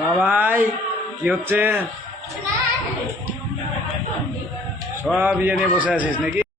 বাবাই কি হচ্ছে? সব ইয়ে নিয়ে বসে আছিস নাকি?